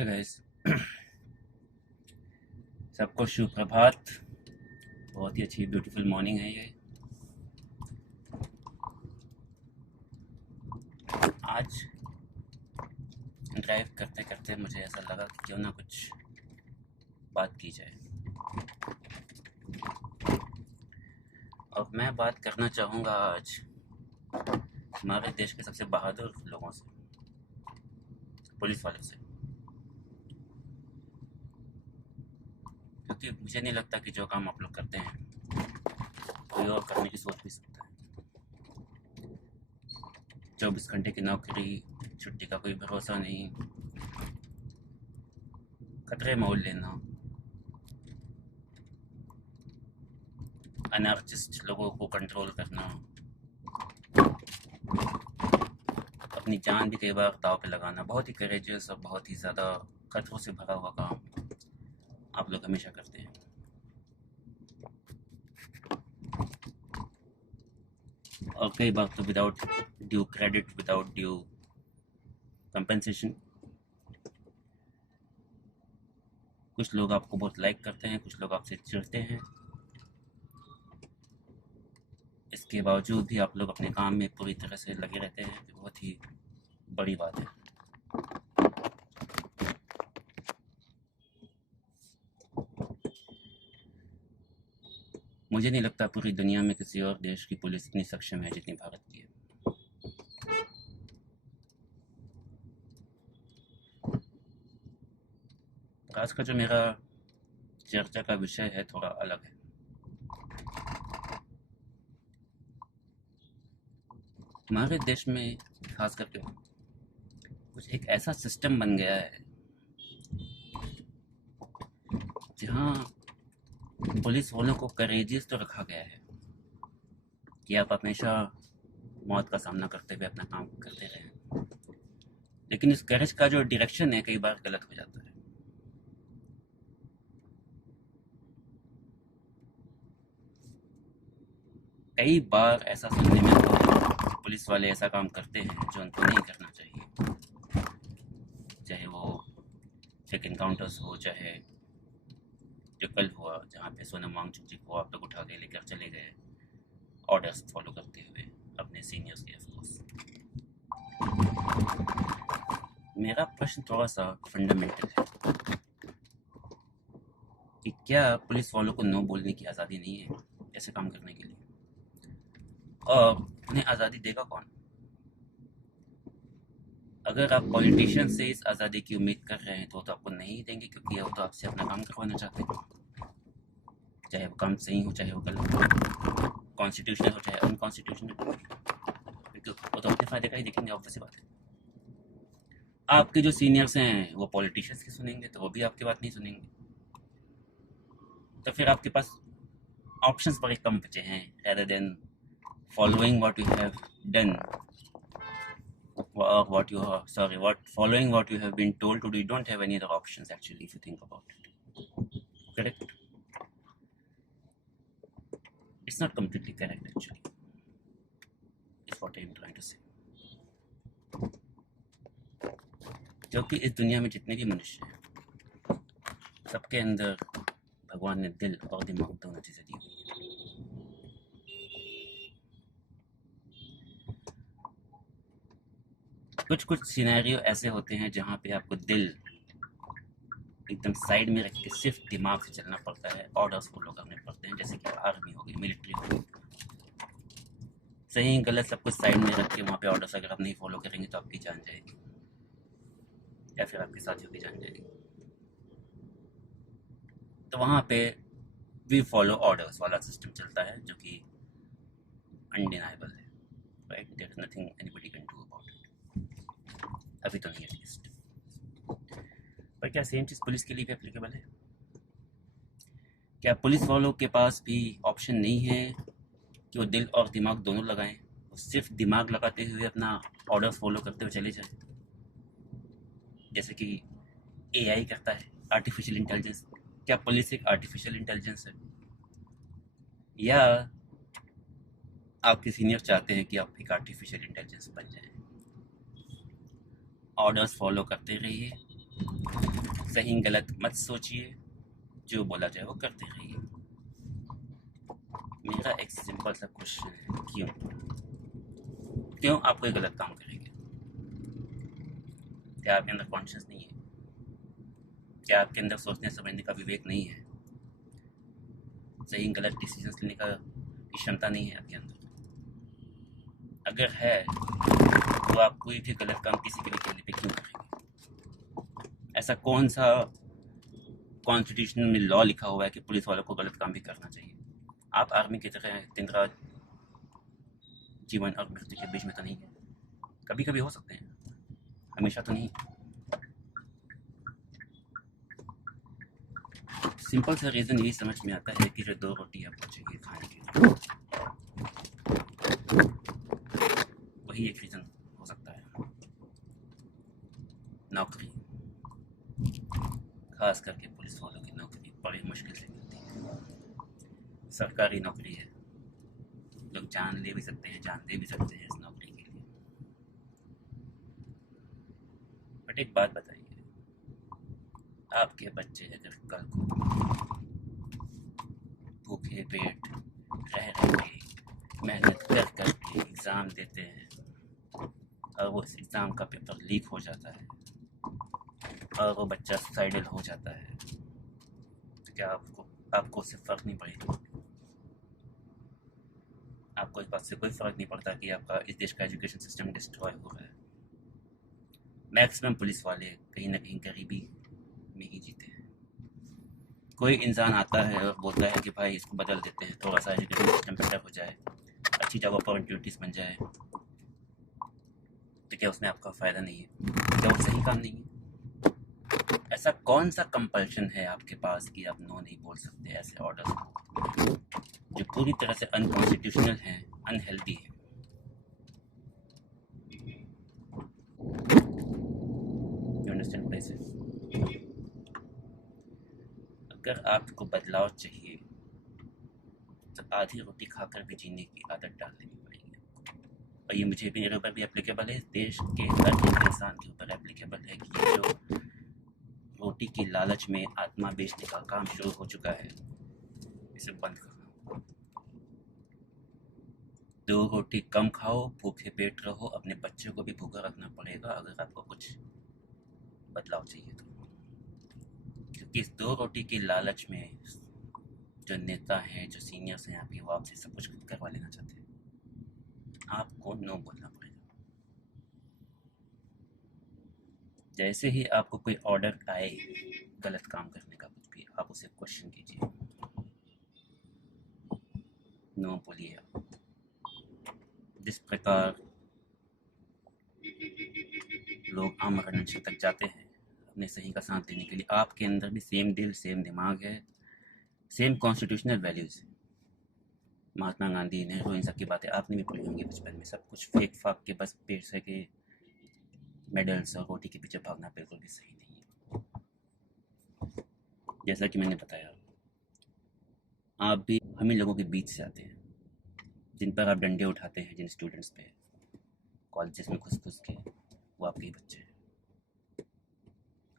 Hey guys. सबको शुभ प्रभात। बहुत ही अच्छी ब्यूटीफुल मॉर्निंग है ये। आज ड्राइव करते करते मुझे ऐसा लगा कि क्यों ना कुछ बात की जाए। और मैं बात करना चाहूँगा आज हमारे देश के सबसे बहादुर लोगों से, पुलिस वालों से। क्योंकि मुझे नहीं लगता कि जो काम आप लोग करते हैं कोई और करने की सोच भी सकता है। 24 घंटे की नौकरी, छुट्टी का कोई भरोसा नहीं, खतरे मोल लेना, अनार्चिस्ट लोगों को कंट्रोल करना, अपनी जान भी कई बार दांव पे लगाना, बहुत ही करेजियस और बहुत ही ज़्यादा खतरों से भरा हुआ काम आप लोग हमेशा करते हैं। और कई बार तो without due credit, without due compensation. कुछ लोग आपको बहुत लाइक करते हैं, कुछ लोग आपसे चिढ़ते हैं। इसके बावजूद भी आप लोग अपने काम में पूरी तरह से लगे रहते हैं, तो बहुत ही बड़ी बात है। मुझे नहीं लगता पूरी दुनिया में किसी और देश की पुलिस इतनी सक्षम है जितनी भारत की है। आज का जो मेरा चर्चा का विषय है थोड़ा अलग है। हमारे देश में खास करके कुछ एक ऐसा सिस्टम बन गया है जहाँ पुलिस वालों को करेजियस तो रखा गया है कि आप हमेशा मौत का सामना करते हुए अपना काम करते रहें, लेकिन इस करेज का जो डायरेक्शन है कई बार गलत हो जाता है। कई बार ऐसा सुनने में आता है पुलिस वाले ऐसा काम करते हैं जो उनको नहीं करना चाहिए, चाहे वो फेक इनकाउंटर्स हो, चाहे जो कल हुआ जहाँ पे सोनम वांगचुक जी को आप लोग उठा के लेकर चले गए ऑर्डर्स फॉलो करते हुए अपने सीनियर्स के। ऑफकोर्स मेरा प्रश्न थोड़ा सा फंडामेंटल है कि क्या पुलिस वालों को नो बोलने की आज़ादी नहीं है ऐसे काम करने के लिए, और उन्हें आज़ादी देगा कौन? अगर आप पॉलिटिशियन से इस आज़ादी की उम्मीद कर रहे हैं तो आपको नहीं देंगे, क्योंकि वो तो आपसे अपना काम करवाना चाहते हैं, चाहे वो काम सही हो चाहे वो गलत हो, कॉन्स्टिट्यूशनल हो चाहे अनकॉन्स्टिट्यूशनल, क्योंकि वो तो अपने फ़ायदे का ही देखेंगे। ऑब्वियस बात है। आपके जो सीनियर्स हैं वो पॉलिटिशियंस की सुनेंगे तो वो भी आपकी बात नहीं सुनेंगे, तो फिर आपके पास ऑप्शंस बड़े कम बचे हैं। rather than following what you have done, or what you are sorry what following what you have been told to do, you don't have any other options actually, if you think about it. Correct? It's not completely correct actually, is what I'm trying to say. क्योंकि इस दुनिया में जितने भी मनुष्य हैं सबके अंदर भगवान ने दिल और दिमाग दोनों चीज़ें दी हुई हैं। कुछ कुछ सिनेरियो ऐसे होते हैं जहाँ पे आपको दिल एकदम साइड में रख के सिर्फ दिमाग से चलना पड़ता है, ऑर्डर्स फॉलो करने पड़ते हैं, जैसे कि आर्मी हो गई, मिलिट्री हो गई। सही गलत सब कुछ साइड में रख के वहाँ पे ऑर्डर्स अगर आप नहीं फॉलो करेंगे तो आपकी जान जाएगी, या फिर आपके साथियों की जान जाएगी। तो वहाँ पे वी फॉलो ऑर्डर्स वाला सिस्टम चलता है, जो कि अनडिनाइबल है, right? There is nothing anybody can do about it, अभी तो नहीं एटलीस्ट। पर क्या सेम चीज़ पुलिस के लिए भी एप्लीकेबल है? क्या पुलिस वालों के पास भी ऑप्शन नहीं है कि वो दिल और दिमाग दोनों लगाएं? वो सिर्फ दिमाग लगाते हुए अपना ऑर्डर फॉलो करते हुए चले जाएं, जैसे कि एआई करता है, आर्टिफिशियल इंटेलिजेंस? क्या पुलिस एक आर्टिफिशियल इंटेलिजेंस है? या आपके सीनियर चाहते हैं कि आप एक आर्टिफिशियल इंटेलिजेंस बन जाएं? ऑर्डर्स फॉलो करते रहिए, सही गलत मत सोचिए, जो बोला जाए वो करते रहिए। मेरा एक सिंपल सा क्वेश्चन है, क्यों आप कोई गलत काम करेंगे? क्या आपके अंदर कॉन्शियस नहीं है? क्या आपके अंदर सोचने समझने का विवेक नहीं है? सही गलत डिसीजन लेने का क्षमता नहीं है आपके अंदर? अगर है तो आप कोई भी गलत काम किसी के भी कहने पे क्यों करेंगे? ऐसा कौन सा कॉन्स्टिट्यूशन में लॉ लिखा हुआ है कि पुलिस वालों को गलत काम भी करना चाहिए? आप आर्मी की तरह दिन रात जीवन और मृत्यु के बीच में तो नहीं है। कभी कभी हो सकते हैं, हमेशा तो नहीं। सिंपल सा रीज़न यही समझ में आता है कि जो 2 रोटी आपको चाहिए खाने के लिए, वही एक रीज़न हो सकता है। नौकरी, खास करके पुलिस वालों की नौकरी बड़ी मुश्किल से मिलती है। सरकारी नौकरी है, लोग जान ले भी सकते हैं, जान दे भी सकते हैं इस नौकरी के लिए। बट एक बात बताइए, आपके बच्चे अगर कल को भूखे पेट रह रह के मेहनत कर कर के एग्ज़ाम देते हैं और वो इस एग्ज़ाम का पेपर लीक हो जाता है और वो बच्चा सुसाइडल हो जाता है, तो क्या आपको उससे फ़र्क नहीं पड़ेगा? आपको इस बात से कोई फ़र्क नहीं पड़ता कि आपका इस देश का एजुकेशन सिस्टम डिस्ट्रॉय हो रहा है? मैक्सिमम पुलिस वाले कहीं ना कहीं गरीबी में ही जीते हैं। कोई इंसान आता है और बोलता है कि भाई इसको बदल देते हैं, थोड़ा सा एजुकेशन सिस्टम बेटर हो जाए, अच्छी जॉब अपॉर्चुनिटीज़ बन जाए, तो क्या उसमें आपका फ़ायदा नहीं है? क्या वो सही काम नहीं है? ऐसा कौन सा कंपल्शन है आपके पास कि आप नो नहीं बोल सकते ऐसे ऑर्डर्स को, जो पूरी तरह से अनकॉन्स्टिट्यूशनल हैं, अनहेल्दी है? You understand places? अगर आपको बदलाव चाहिए तो आधी रोटी खाकर भी जीने की आदत डाल लेनी पड़ेगी। और ये मुझे भी, मेरे ऊपर भी एप्लीकेबल है, इस देश के हर एक इंसान के ऊपर एप्लीकेबल है कि ये जो रोटी की लालच में आत्मा बेचने का काम शुरू हो चुका है, इसे बंद करना। 2 रोटी कम खाओ, भूखे पेट रहो, अपने बच्चों को भी भूखा रखना पड़ेगा अगर आपको कुछ बदलाव चाहिए तो। क्योंकि इस 2 रोटी की लालच में जो नेता हैं, जो सीनियर्स हैं आपके, वो आपसे सब कुछ करवा लेना चाहते हैं। आपको नो बोलना पड़ेगा। जैसे ही आपको कोई ऑर्डर आए गलत काम करने का, कुछ भी, आप उसे क्वेश्चन कीजिए, नो बोलिए। जिस प्रकार लोग आमरण तक जाते हैं अपने सही का साथ देने के लिए, आपके अंदर भी सेम दिल, सेम दिमाग है, सेम कॉन्स्टिट्यूशनल वैल्यूज़ है। महात्मा गांधी, नेहरू, इन सब की बातें आपने भी पढ़ी होंगी बचपन में। सब कुछ फेंक फाक के बस पैसे के मेडल्स और रोटी के पीछे भागना बिल्कुल भी सही नहीं है। जैसा कि मैंने बताया, आप भी हम ही लोगों के बीच से आते हैं, जिन पर आप डंडे उठाते हैं, जिन स्टूडेंट्स पे कॉलेजेस में घुस घुस के, वो आपके ही बच्चे हैं।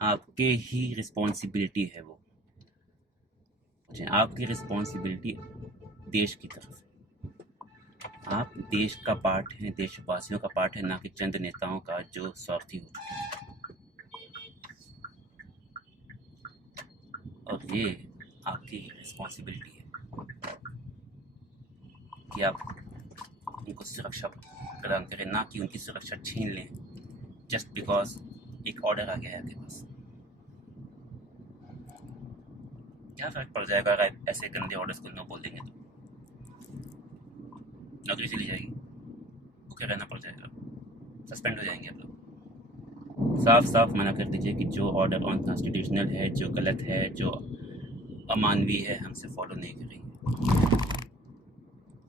आपके ही रिस्पॉन्सिबिलिटी है वो। आपकी रिस्पॉन्सिबिलिटी देश की तरफ है। आप देश का पार्ट हैं, देशवासियों का पार्ट है, ना कि चंद नेताओं का जो स्वार्थी हो चुके हैं। और ये आपकी रिस्पॉन्सिबिलिटी है कि आप उनको सुरक्षा प्रदान करें, ना कि उनकी सुरक्षा छीन लें जस्ट बिकॉज एक ऑर्डर आ गया है आपके पास। क्या फ़र्क पड़ जाएगा अगर आप ऐसे गंदे ऑर्डर्स को नो बोल देंगे तो? नौकरी चली जाएगी, भूखे रहना पड़ जाएगा, सस्पेंड हो जाएंगे आप लोग। साफ साफ मना कर दीजिए कि जो ऑर्डर अनकॉन्स्टिट्यूशनल है, जो गलत है, जो अमानवीय है, हमसे फॉलो नहीं करेंगे।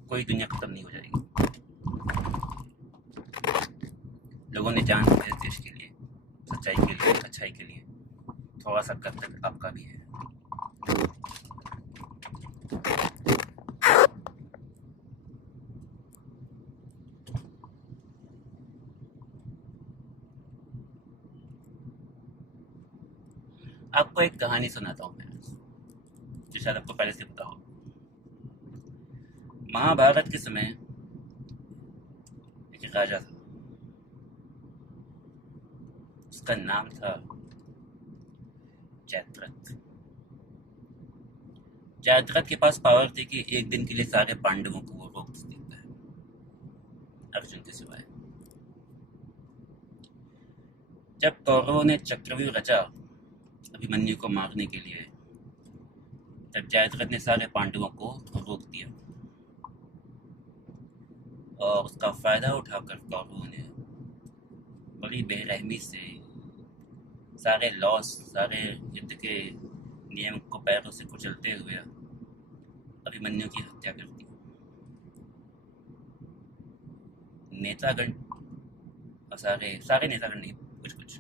कोई दुनिया ख़त्म नहीं हो जाएगी। लोगों ने जान दी है देश के लिए, सच्चाई के लिए, अच्छाई के लिए। थोड़ा सा कर्तव्य आपका भी है। आपको एक कहानी सुनाता हूँ मैं, जो शायद आपको पहले से पता हो। महाभारत के समय एक राजा था, उसका नाम था जयद्रथ। जयद्रथ के पास पावर थी कि एक दिन के लिए सारे पांडवों को वो रोक देता है, अर्जुन के सिवाय। जब कौरवों ने चक्रव्यूह रचा अभिमन्यु को मारने के लिए, तब जयद्रथ ने सारे पांडवों को रोक दिया, और उसका फायदा उठाकर कौरवों ने बड़ी बेरहमी से सारे लॉस, सारे युद्ध के नियम को पैरों से कुचलते हुए अभिमन्यु की हत्या कर दी। नेतागण, और सारे सारे नेतागण नहीं, कुछ कुछ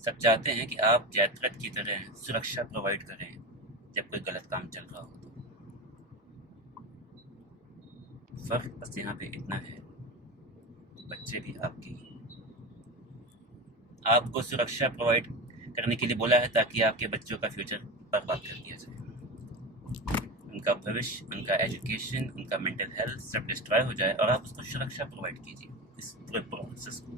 सब चाहते हैं कि आप जयद्रथ की तरह सुरक्षा प्रोवाइड करें जब कोई गलत काम चल रहा हो। तो फर्क बस यहाँ पे इतना है, बच्चे भी आपके ही। आपको सुरक्षा प्रोवाइड करने के लिए बोला है ताकि आपके बच्चों का फ्यूचर बर्बाद कर दिया जाए, उनका भविष्य, उनका एजुकेशन, उनका मेंटल हेल्थ सब डिस्ट्रॉय हो जाए, और आप उसको सुरक्षा प्रोवाइड कीजिए इस पूरे प्रोसेस को।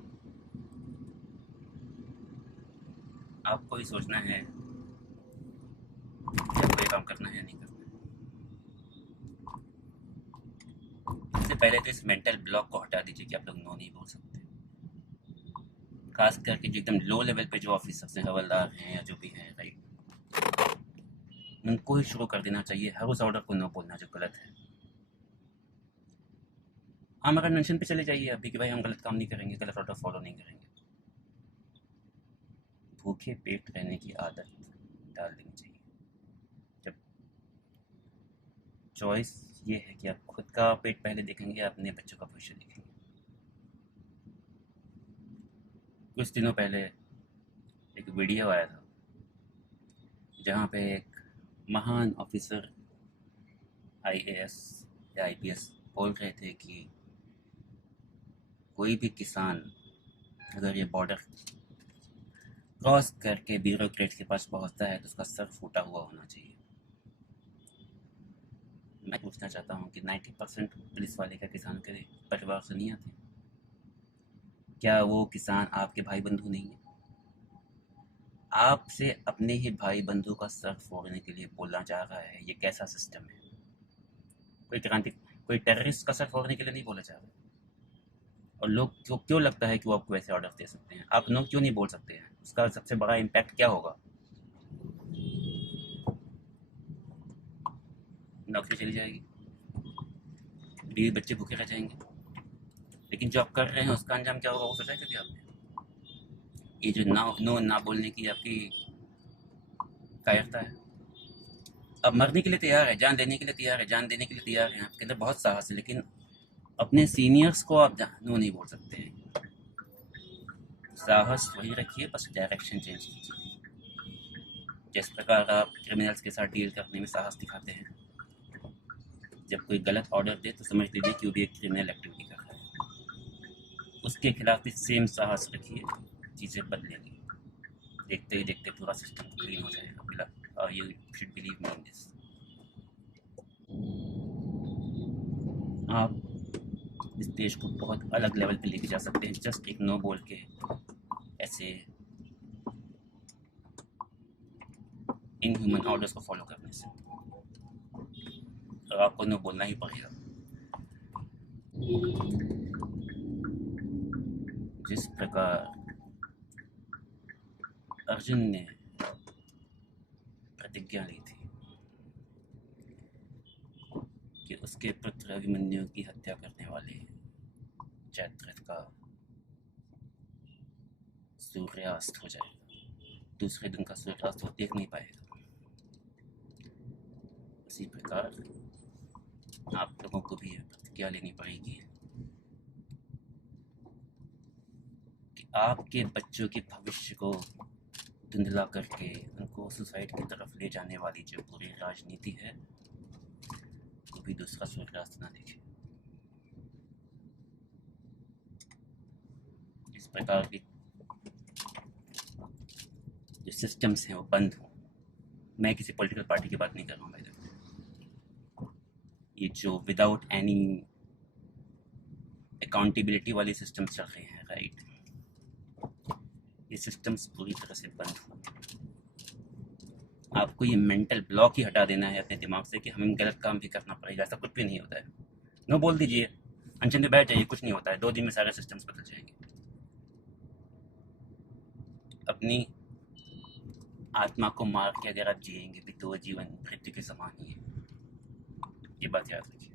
आपको ही सोचना है कि आपको ये काम करना है या नहीं करना है। इससे पहले तो इस मेंटल ब्लॉक को हटा दीजिए कि आप लोग नो नहीं बोल सकते। खास करके जो एकदम लो लेवल पे जो ऑफिसर्स हैं, हवलदार हैं या जो भी हैं, राइट, उनको ही शुरू कर देना चाहिए हर उस ऑर्डर को नो बोलना जो गलत है। हमारा कन्वेंशन पे चले जाइए अभी कि भाई हम गलत काम नहीं करेंगे, गलत ऑर्डर फॉलो नहीं करेंगे। भूखे पेट रहने की आदत डाल देनी चाहिए। जब चॉइस ये है कि आप खुद का पेट पहले देखेंगे, अपने बच्चों का भविष्य देखेंगे। कुछ दिनों पहले एक वीडियो आया था जहाँ पे एक महान ऑफिसर आईएएस या आईपीएस बोल रहे थे कि कोई भी किसान अगर ये बॉर्डर क्रॉस करके ब्यूरोक्रेट के पास पहुंचता है तो उसका सर फूटा हुआ होना चाहिए। मैं पूछना चाहता हूँ कि 90% पुलिस वाले का किसानों के परिवार से नहीं आते? क्या वो किसान आपके भाई बंधु नहीं है? आपसे अपने ही भाई बंधु का सर फोड़ने के लिए बोलना चाह रहा है, ये कैसा सिस्टम है? कोई टेररिस्ट का सर फोड़ने के लिए नहीं बोला चाह रहा। और लोग क्यों लगता है कि वो आपको ऐसे ऑर्डर दे सकते हैं? आप नो क्यों नहीं बोल सकते हैं? उसका सबसे बड़ा इम्पैक्ट क्या होगा? नौकरी चली जाएगी, बीवी बच्चे भूखे रह जाएंगे। लेकिन जो आप कर रहे हैं उसका अंजाम क्या होगा, वो सोचा है कभी आपने? ये जो नो ना बोलने की आपकी कायरता है। अब मरने के लिए तैयार है, जान देने के लिए तैयार है, जान देने के लिए तैयार है, आपके अंदर बहुत साहस है, लेकिन अपने सीनियर्स को आप नो नहीं बोल सकते हैं। साहस वही रखिए, बस डायरेक्शन चेंज कीजिए। जिस प्रकार आप क्रिमिनल्स के साथ डील करने में साहस दिखाते हैं, जब कोई गलत ऑर्डर दे तो समझ लीजिए कि वो भी एक क्रिमिनल एक्टिविटी कर रहा है। उसके खिलाफ भी सेम साहस रखिए, चीज़ें बदलेंगी। देखते ही देखते पूरा सिस्टम क्लीन हो जाएगा। You should believe me in this. आप इस देश को बहुत अलग लेवल पे लेके जा सकते हैं जस्ट एक नो बोल के, ऐसे इनह्यूमन ऑर्डर्स को फॉलो करने से। और आपको नो बोलना ही पड़ेगा। जिस प्रकार अर्जुन ने प्रतिज्ञा ली थी कि उसके पुत्र अभिमन्यु की हत्या करने वाले जयद्रथ का सूर्यास्त हो जाएगा, दूसरे दिन का सूर्यास्त वो देख नहीं पाएगा। उसी प्रकार आप लोगों को भी प्रतिज्ञा लेनी पड़ेगी कि आपके बच्चों के भविष्य को धुंधला करके उनको सुसाइड की तरफ ले जाने वाली जो पूरी राजनीति है, कोई दूसरा सूर्यास्त ना देखे। इस प्रकार की जो सिस्टम्स हैं वो बंद हों। मैं किसी पॉलिटिकल पार्टी की बात नहीं कर रहा हूँ भाई। ये जो विदाउट एनी अकाउंटेबिलिटी वाले सिस्टम्स चल रहे हैं, राइट, ये सिस्टम्स पूरी तरह से बंद हों। आपको ये मेंटल ब्लॉक ही हटा देना है अपने दिमाग से कि हमें गलत काम भी करना पड़ेगा, ऐसा कुछ भी नहीं होता है। नो बोल दीजिए, अनशन में बैठ जाइए, कुछ नहीं होता है, 2 दिन में सारे सिस्टम्स बदल जाएंगे। अपनी आत्मा को मार के अगर आप जिएंगे भी तो वो जीवन मृत्यु के समान ही है, ये बात याद रखिए।